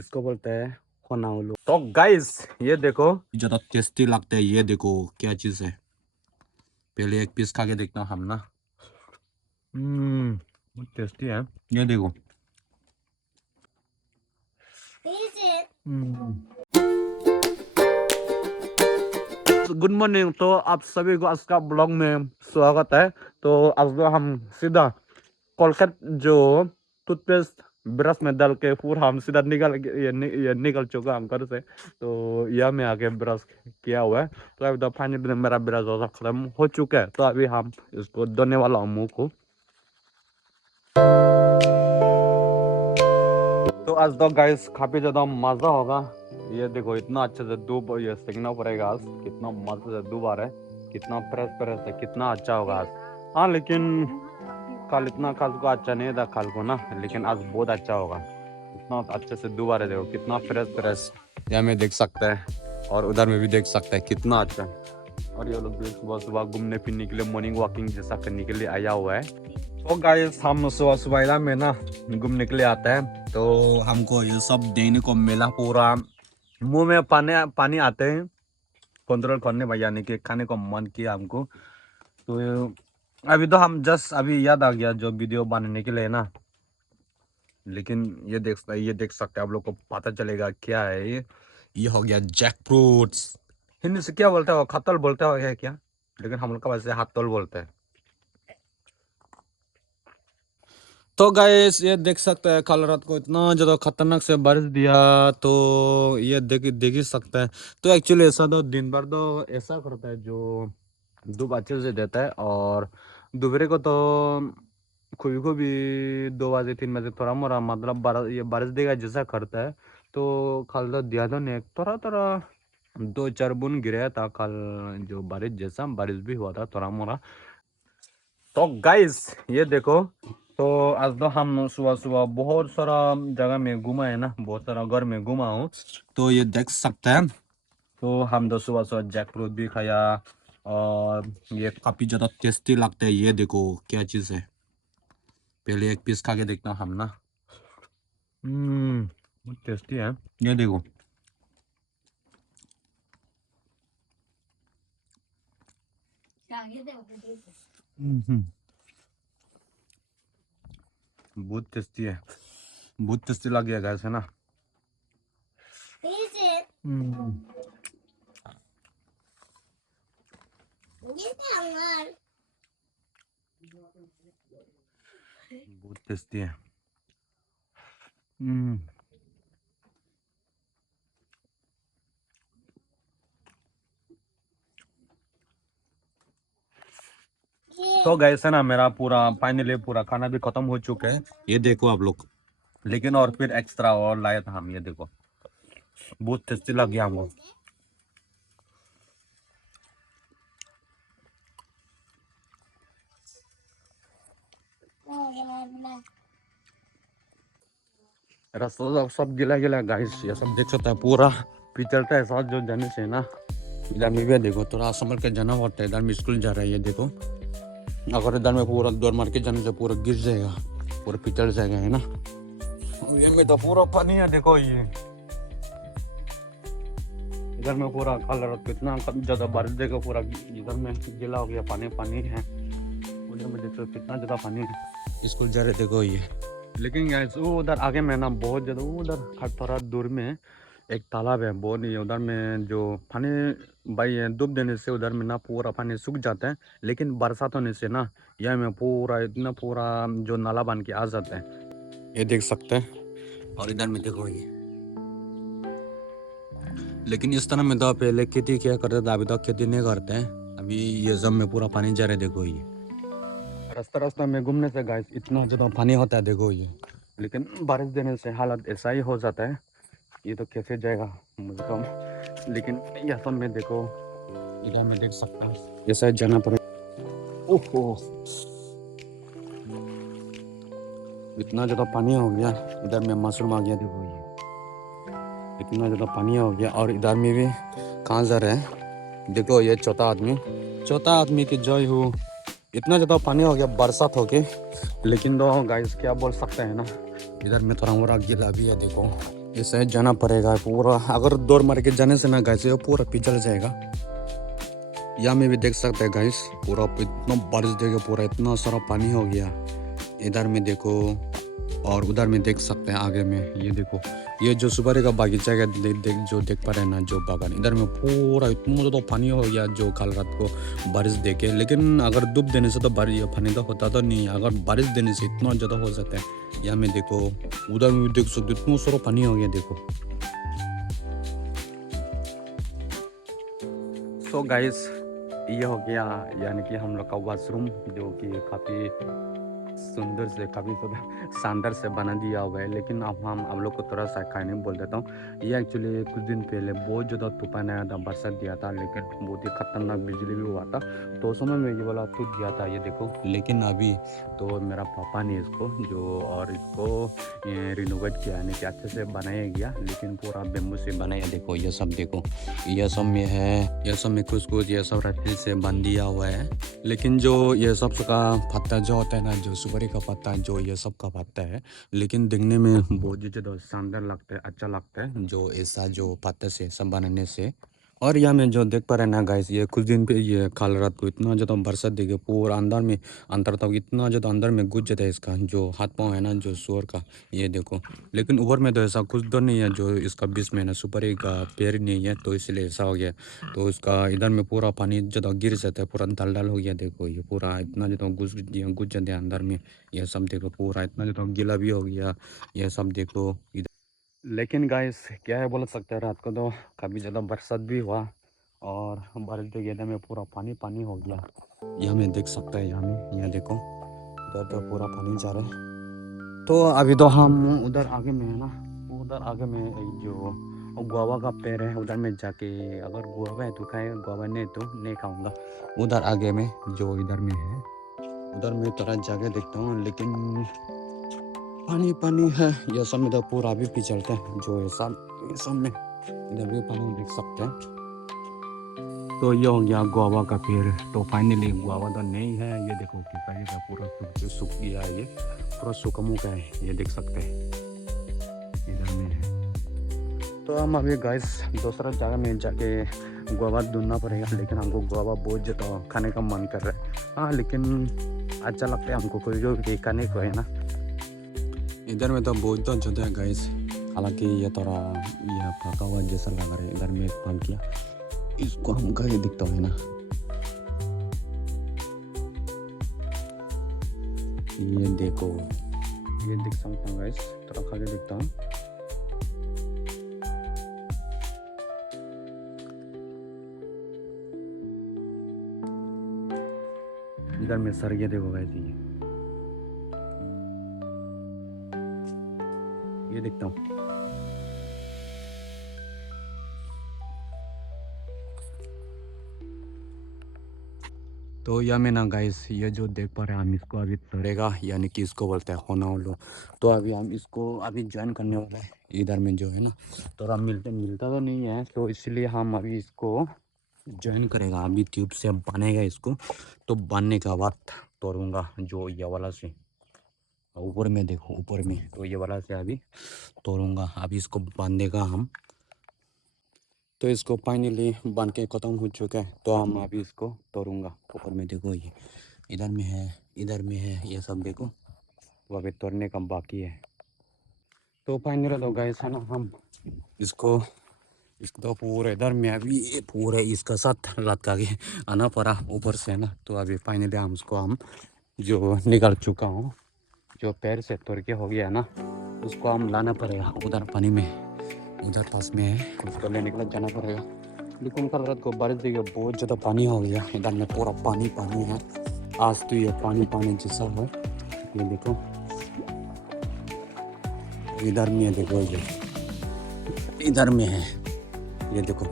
इसको बोलते हैं होनाउलू। तो गाइस ये देखो ज्यादा टेस्टी लगता है। ये देखो क्या चीज है। पहले एक पीस खा के देखता हूँ हम ना। बहुत टेस्टी है। ये देखो। Good morning. तो आप सभी को आज का ब्लॉग में स्वागत है। तो आज जो हम सीधा कोलकाता जो टूथपेस्ट ब्रश में डाल के पूरा हम सीधा ये निकल चुका हम घर से। तो यह में आके ब्रश किया हुआ है। तो अभी तो फाइनली मेरा ब्रश खत्म हो चुका है। तो अभी हम इसको धोने वाला हूँ मुँह को। तो आज तो गाइस काफी ज्यादा मजा होगा। ये देखो इतना अच्छे से धूप ये सेकना पड़ेगा आज। कितना मस्त से धूप आ रहा है। कितना फ्रेश फ्रेश है। कितना अच्छा होगा आज। हाँ लेकिन कल इतना खास को अच्छा नहीं था कल को ना। लेकिन आज बहुत अच्छा होगा। इतना अच्छे से धूप आ रहा है। देखो कितना फ्रेश फ्रेश यहाँ में देख सकते हैं। और उधर में भी देख सकते हैं कितना अच्छा। और ये लोग भी सुबह सुबह घूमने फिरने के लिए मॉर्निंग वॉकिंग जैसा करने के लिए आया हुआ है। तो गाइस हम सुबह सुबह में ना घूमने के लिए आता है। तो हमको ये सब देखने को मिला। पूरा मुंह में पानी आते हैं कंट्रोल करने में, यानी कि खाने को मन किया हमको। तो अभी तो हम जस्ट अभी याद आ गया जो वीडियो बनाने के लिए ना। लेकिन ये देख सकते हैं आप लोग को पता चलेगा क्या है ये हो गया जैक फ्रूट्स। हिंदी से क्या बोलते हो? खतल बोलते हो क्या? लेकिन हम लोग का वैसे हाथल बोलते हैं। तो गाइस ये देख सकते हैं कल रात को इतना ज़्यादा खतरनाक से बारिश दिया। तो ये देख ही सकते हैं। तो एक्चुअली ऐसा तो दिन भर तो ऐसा करता है जो धूप अच्छे से देता है। और दोपहर को तो कभी कभी 2 बजे 3 बजे थोड़ा मोड़ा मतलब ये बारिश देगा जैसा करता है। तो कल तो दिया तो नहीं, थोड़ा थोड़ा 2 4 बूंद गिरा था कल। जो बारिश जैसा बारिश भी हुआ था थोड़ा मोड़ा। तो गाइस ये देखो। तो आज तो हम सुबह सुबह बहुत सारा जगह में घूमा है ना। बहुत सारा घर में घूमा हूँ। तो ये देख सकते हैं। तो हम तो सुबह सुबह जैक फ्रूट भी खाया। और ये काफी ज्यादा टेस्टी लगता है। ये देखो क्या चीज है। पहले एक पीस खा के देखता हूँ हम ना। बहुत टेस्टी है। ये देखो। बहुत टेस्टी है। बहुत टेस्टी लग गया गैस है ना। बहुत टेस्टी है। तो गैस है ना मेरा पूरा फाइनली पूरा खाना भी खत्म हो चुका है। ये देखो आप लोग। लेकिन और फिर एक्स्ट्रा और लाया था हम। ये देखो बहुत टेस्टी लग गया हमको। रास्ता सब गिला गिला गाइस। ये सब देख सकता है पूरा पिछलता है साथ जो जाने से ना। इधर में भी देखो थोड़ा संभल के जाना होता है। इधर में स्कूल जा रहा है। ये देखो अगर इधर में पूरा दौड़ मार के जाने से पूरा गिर जाएगा। पूरा पिछल जाएगा है ना। ये में तो पूरा पानी है देखो। ये इधर में पूरा कलर कितना ज्यादा बारिश देखो। पूरा इधर में गिला हो गया। पानी पानी है। उधर में देखो कितना ज्यादा पानी है। स्कूल जा रहे देखो ये। लेकिन गाइस वो उधर आगे में ना बहुत ज्यादा उधर थोड़ा दूर में एक तालाब है। बहुत ही उधर में जो पानी भाई डूब देने से उधर में ना पूरा पानी सूख जाता है। लेकिन बरसात होने से ना यहाँ में पूरा इतना पूरा जो नाला बन के आ जाता है। ये देख सकते हैं। और इधर में देखो ये। लेकिन इस तरह में तो पहले खेती क्या करते थे। अभी तो खेती नहीं करते हैं। अभी ये जब में पूरा पानी जा रहा है देखो ये। रास्ता में घूमने से गाइस इतना ज्यादा पानी होता है देखो ये। लेकिन बारिश देने से हालत ऐसा ही हो जाता है। ये तो कैसे जाएगा मुझे तो। लेकिन यह सब में देखो इधर में देख सकता हूँ ये शायद जाना पड़ेगा। ओहो इतना ज्यादा पानी हो गया। इधर में मशरूम आ गया देखो ये। इतना ज्यादा पानी हो गया। और इधर में भी कहाँ जा रहे हैं देखो। ये चौथा आदमी की जय हो। इतना ज़्यादा पानी हो गया बरसात हो के। लेकिन तो गाइस क्या बोल सकते हैं ना। इधर में थोड़ा मोड़ा गीला भी है देखो। ऐसे जाना पड़ेगा पूरा, अगर दौड़ मार के जाने से ना गाइस ये पूरा पिछल जाएगा। यहाँ में भी देख सकते हैं गाइस, पूरा इतना बारिश देगा, पूरा इतना सारा पानी हो गया। इधर में देखो और उधर में देख सकते हैं आगे में, ये देखो ये जो सुपारी का बागीचा का जो देख पा रहे हैं ना, जो बागान, इधर में पूरा इतना ज़्यादा पानी हो गया जो कल रात को बारिश देके। लेकिन अगर धूप देने से तो बारिश पानी तो होता तो नहीं, अगर बारिश देने से इतना ज़्यादा हो जाता है। यहाँ में देखो, उधर में देख सकते इतना सारा पानी हो गया देखो। सो गाइस ये हो गया यानी कि हम लोग का वॉशरूम, जो कि काफ़ी सुंदर से, काफ़ी शानदार से बना दिया हुआ है। लेकिन अब हम लोग को थोड़ा सा कहने बोल देता हूँ। ये एक्चुअली कुछ दिन पहले बहुत ज़्यादा तूफान आया था, बरसात दिया था, लेकिन बहुत ही खतरनाक बिजली भी हुआ था। तो उस समय में ये वाला टूट गया था, ये देखो। लेकिन अभी तो मेरा पापा ने इसको और इसको रिनोवेट किया, यानी कि अच्छे से बनाया गया, लेकिन पूरा बेम्बू से बनाया। देखो ये सब देखो, ये सब में है, ये सब में कुछ ये सब रस्सी से बंध दिया हुआ है। लेकिन जो ये सब का पत्ता जो होता है ना, जो सुपारी का पत्ता, जो ये सब का पत्ता है, लेकिन दिखने में बहुत ज़्यादा शानदार लगता है, अच्छा लगता है जो ऐसा जो पत्ते से सब बनाने से। और यहाँ में जो देख पा रहे हैं ना गाइस, ये कुछ दिन पे ये कल रात को इतना ज़्यादा बरसात देखे, पूरा अंदर में अंदर तक इतना ज़्यादा अंदर में घुस जाता है इसका जो हाथ पाँव है ना, जो सुअर का, ये देखो। लेकिन ऊपर में तो ऐसा कुछ तो नहीं है, जो इसका बीच में ना सुपारी का पेड़ नहीं है, तो इसलिए ऐसा हो गया। तो इसका इधर में पूरा पानी ज़्यादा गिर जाता है, पूरा दल हो गया। देखो ये पूरा इतना ज़्यादा घुस जाते हैं अंदर में, यह सब देखो, पूरा इतना ज़्यादा गीला भी हो गया, यह सब देखो इधर। लेकिन गाइस क्या है बोल सकते हैं, रात को तो काफ़ी ज़्यादा बरसात भी हुआ और बारिश के गेदे में पूरा पानी पानी हो गया। यहाँ में देख सकते हैं, यहाँ देखो, इधर तो पूरा पानी जा रहा है। तो अभी तो हम उधर आगे में है ना, उधर आगे में एक जो गुआवा का पेड़ है, उधर में जाके अगर गुआवा है तो खाए, गुआवा नहीं तो नहीं खाऊंगा। उधर आगे में जो इधर में है, उधर में थोड़ा जगह देखता हूँ, लेकिन पानी पानी है। यह सब में तो पूरा भी पिछलता है, जो ये सब में इधर भी पानी देख सकते हैं। तो ये हो गया गुआवा का पेड़। तो फाइनली गुआवा तो नहीं है, ये देखो कितना पूरा सूख गया है, ये पूरा सूखा मुखा है, ये देख सकते हैं इधर में है। तो हम अभी गाइस दूसरा जगह में जाके गुआवा ढूंढना पड़ेगा, लेकिन हमको गुआवा बहुत ज़्यादा खाने का मन कर रहा है। हाँ, लेकिन अच्छा लगता है हमको, कोई जो खाने को है ना। इधर में तो बहुत ज़्यादा है गाइस, हालांकि ये थोड़ा यह पका हुआ जैसा लग रहा है। इधर में पक गया, इसको हम खा के दिखता है ना, ये देखो, ये देख सकता हूँ गाइस, थोड़ा खा के दिखता हूँ। इधर में सर गया, देखो गाइस, ये देखता हूँ। तो यह में ना गाइस, ये जो देख पा रहे हैं हम, इसको अभी तोड़ेगा, यानी कि इसको बोलते हैं होनाउलो। तो अभी हम इसको अभी ज्वाइन करने वाला है। इधर में जो है ना, थोड़ा मिलता तो नहीं है, तो इसलिए हम अभी इसको ज्वाइन करेगा। अभी ट्यूब से बनेगा इसको, तो बनने का बाद तोड़ूंगा जो ये वाला से ऊपर में देखो, ऊपर में, तो ये वाला से अभी तोड़ूंगा। अभी इसको बांधेगा हम, तो इसको फाइनली बन के ख़त्म हो चुका है। तो हम अभी इसको तोड़ूंगा। ऊपर में देखो, ये इधर में है, इधर में है, ये सब देखो, तो अभी तोड़ने का बाकी है। तो फाइनली तो गाइस है ना, हम इसको तो पूरे इधर में अभी पूरे इसका साथ लटका के आना पड़ा ऊपर से है ना। तो अभी फाइनली हम जो निकल चुका हूँ, जो पैर से तोड़ के हो गया है ना, उसको हम लाना पड़ेगा उधर पानी में, उधर पास में है, उसको लेने के लिए जाना पड़ेगा। लेकिन कल रात को बारिश देखिए, बहुत ज़्यादा पानी हो गया इधर में, पूरा पानी पानी है। आज तो ये पानी पानी जैसा है, ये देखो इधर में देखो, ये इधर में है, ये देखो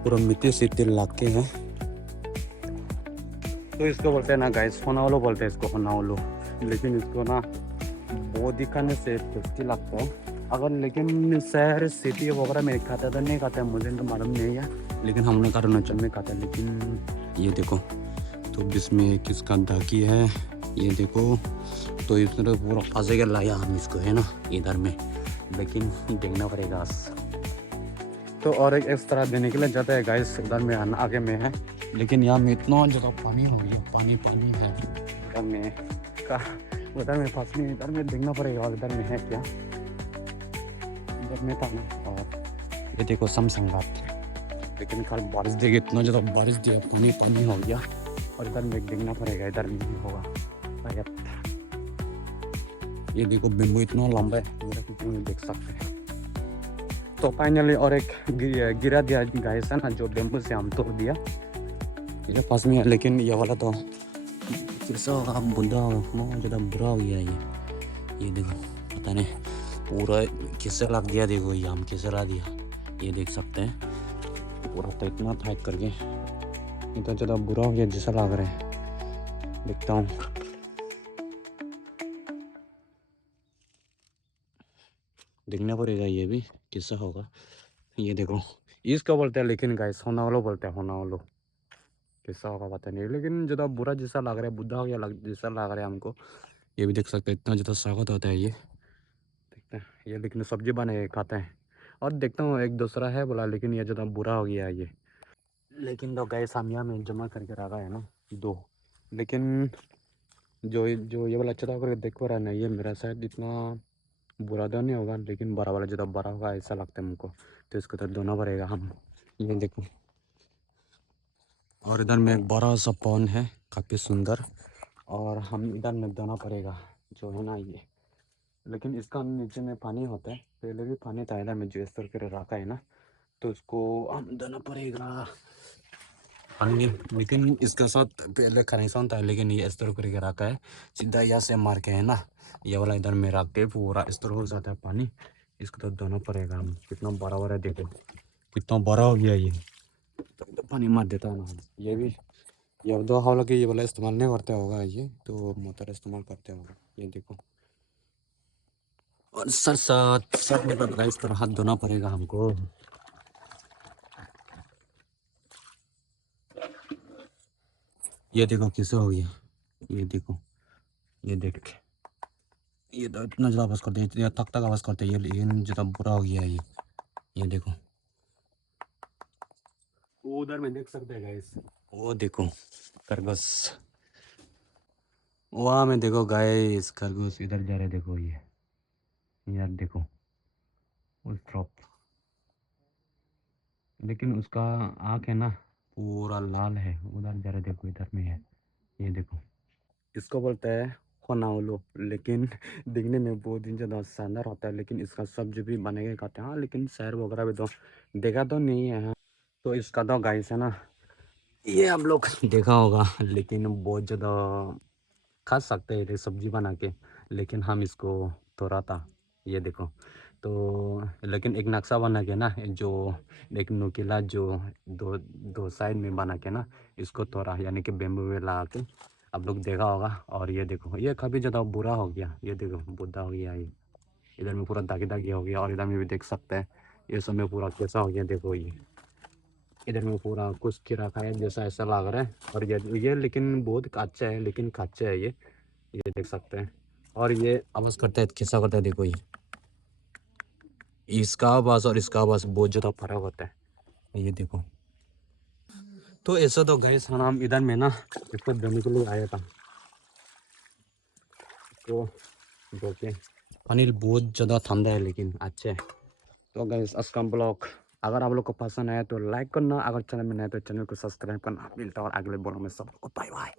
पूरा मिट्टी सिट्टी लग के है। तो इसको बोलते हैं ना गाइस, होनाउलो बोलते हैं इसको, होनाउलो। लेकिन इसको ना बहुत ही खाने से टेस्टी लगता है। अगर लेकिन शहर सिटी वगैरह में खाता तो नहीं खाता है, मुझे तो मालूम नहीं है, लेकिन हम लोग अरुणाचल में खाता है। लेकिन ये देखो, तो इसमें किसका धाकी है, ये देखो। तो इसमें तो पूरा फंसे के लाया हम इसको है ना, इधर में लेकिन देखना पड़ेगा। तो और एक इस तरह देने के लिए जाता है गाइस, उधर में आगे में है, लेकिन यहाँ में इतना ज़्यादा पानी हो गया, पानी पानी है उधर में का, उधर में फंस नहीं, इधर में देखना पड़ेगा उधर में है क्या, उधर में था ना। और ये देखो समसंगात, लेकिन कल बारिश देगी, इतना ज़्यादा बारिश दिया, पानी पानी हो गया। और इधर में देखना पड़ेगा, इधर में भी होगा शायद। ये देखो बेम्बू इतना लंबा है, मेरा कुछ नहीं देख सकते हैं। तो फाइनली और एक गिरा दिया गाइस है ना, जो बेम्बू से हम तोड़ दिया, ये पास में है। लेकिन ये वाला तो कैसा होगा, बुढ़ा होगा, ज़्यादा बुरा हो गया ये देखो, पता नहीं पूरा किससे लग दिया, देखो ये हम किससे ला दिया, ये देख सकते हैं पूरा तो इतना टाइट करके, इतना ज़्यादा बुरा हो गया जैसा लग रहा है। देखता हूँ, देखना पड़ेगा ये भी कैसा होगा। ये देखो इसका बोलते हैं, लेकिन गाइस होना वालों बोलते हैं, होना वालों कैसा होगा पता नहीं, लेकिन ज़्यादा बुरा जैसा लग रहा है, बुढ़ा हो गया जैसा लग रहा है हमको। ये भी देख सकते हैं, इतना ज़्यादा स्वागत होता है ये, देखते हैं ये, लेकिन सब्जी बने के खाते हैं। और देखता हूँ एक दूसरा है बोला, लेकिन ये ज़्यादा बुरा हो गया है ये। लेकिन तो गाइस हम यहाँ में जमा करके रखा है ना दो, लेकिन जो ये वाला अच्छा करके देखो रहा है ना, ये मेरा शायद इतना बुरा तो नहीं होगा, लेकिन बड़ा वाला ज़्यादा बड़ा होगा ऐसा लगता है हमको, तो इसको तो धोना पड़ेगा हम। ये देखो, और इधर में एक बड़ा सा पॉन्ड है, काफ़ी सुंदर, और हम इधर में धोना पड़ेगा जो है ना ये। लेकिन इसका नीचे में पानी होता है, पहले भी पानी था इधर में जो स्टोर कर रखा है ना, तो उसको हम धोना पड़ेगा पानी। लेकिन इसके साथ पहले कनेक्शन था, लेकिन ये स्टोर करके रखा है, सीधा यहाँ से मार के है ना, ये वाला इधर में रख के पूरा स्टोर हो जाता है पानी। इसको तो धोना पड़ेगा हम, कितना बड़ा बड़ा देखो, कितना बड़ा हो गया ये, तो पानी मार देता है ना। ये भी ये दो हालांकि ये वाला इस्तेमाल नहीं करते होगा, ये तो मोटर इस्तेमाल करते होगा। ये देखो, और सर साथ सब मतलब इस तरह हाथ धोना पड़ेगा हमको। ये देखो कैसे हो गया, ये देखो, ये देख, ये तो इतना ज़्यादा आवाज़ करते हैं, तक तक आवाज़ करते हैं ये, लेकिन ज़्यादा बुरा हो गया है ये देखो, वो उधर में देख सकते हैं गाइस, वो देखो खरगोश, वहाँ में देखो गाइस खरगोश इधर जा रहे, देखो ये यार देखो उस तरफ, लेकिन उसका आँख है ना पूरा लाल है, उधर जा रहे देखो, इधर में है, ये देखो। इसको बोलते हैं होनाउलो, लेकिन दिखने में बहुत ही ज़्यादा शानदार होता है, लेकिन इसका सब्जी भी बने के खाते हैं। हाँ, लेकिन शहर वगैरह भी तो देखा तो नहीं है। हाँ, तो इसका तो गाइस है ना, ये आप लोग देखा होगा, लेकिन बहुत ज़्यादा खा सकते हैं ये सब्जी बना के, लेकिन हम इसको थोड़ा था, ये देखो, तो लेकिन एक नक्शा बना के ना, जो एक नुकीला जो दो दो साइड में बना के ना, इसको थोड़ा यानी कि बेम्बू में लगा के आप लोग देखा होगा। और ये देखो, ये काफ़ी ज़्यादा बुरा हो गया, ये देखो बुढ़ा हो गया ये, इधर में पूरा दागी दागी हो गया, और इधर में भी देख सकते हैं ये सब में पूरा कैसा हो गया, देखो ये इधर में पूरा कुछ कीड़ा खाया जैसा ऐसा लग रहा है। और ये लेकिन बहुत अच्छा है, लेकिन कच्चा है ये देख सकते हैं। और ये आवाज़ करता है, कैसा करता है देखो, ये इसका आवाज़ और इसका आवाज़ बहुत ज़्यादा फर्क होता है, ये देखो। तो ऐसा तो गाइस हम इधर में ना इसको देने के लिए आया था, तो देखिए पानी बहुत ज़्यादा ठंडा है, लेकिन अच्छे है। तो गाइस आज का ब्लॉग अगर आप लोग को पसंद आया तो लाइक करना, अगर चैनल में नया तो चैनल को सब्सक्राइब करना। मिलता है और अगले ब्लॉग में, सबको बाय बाय।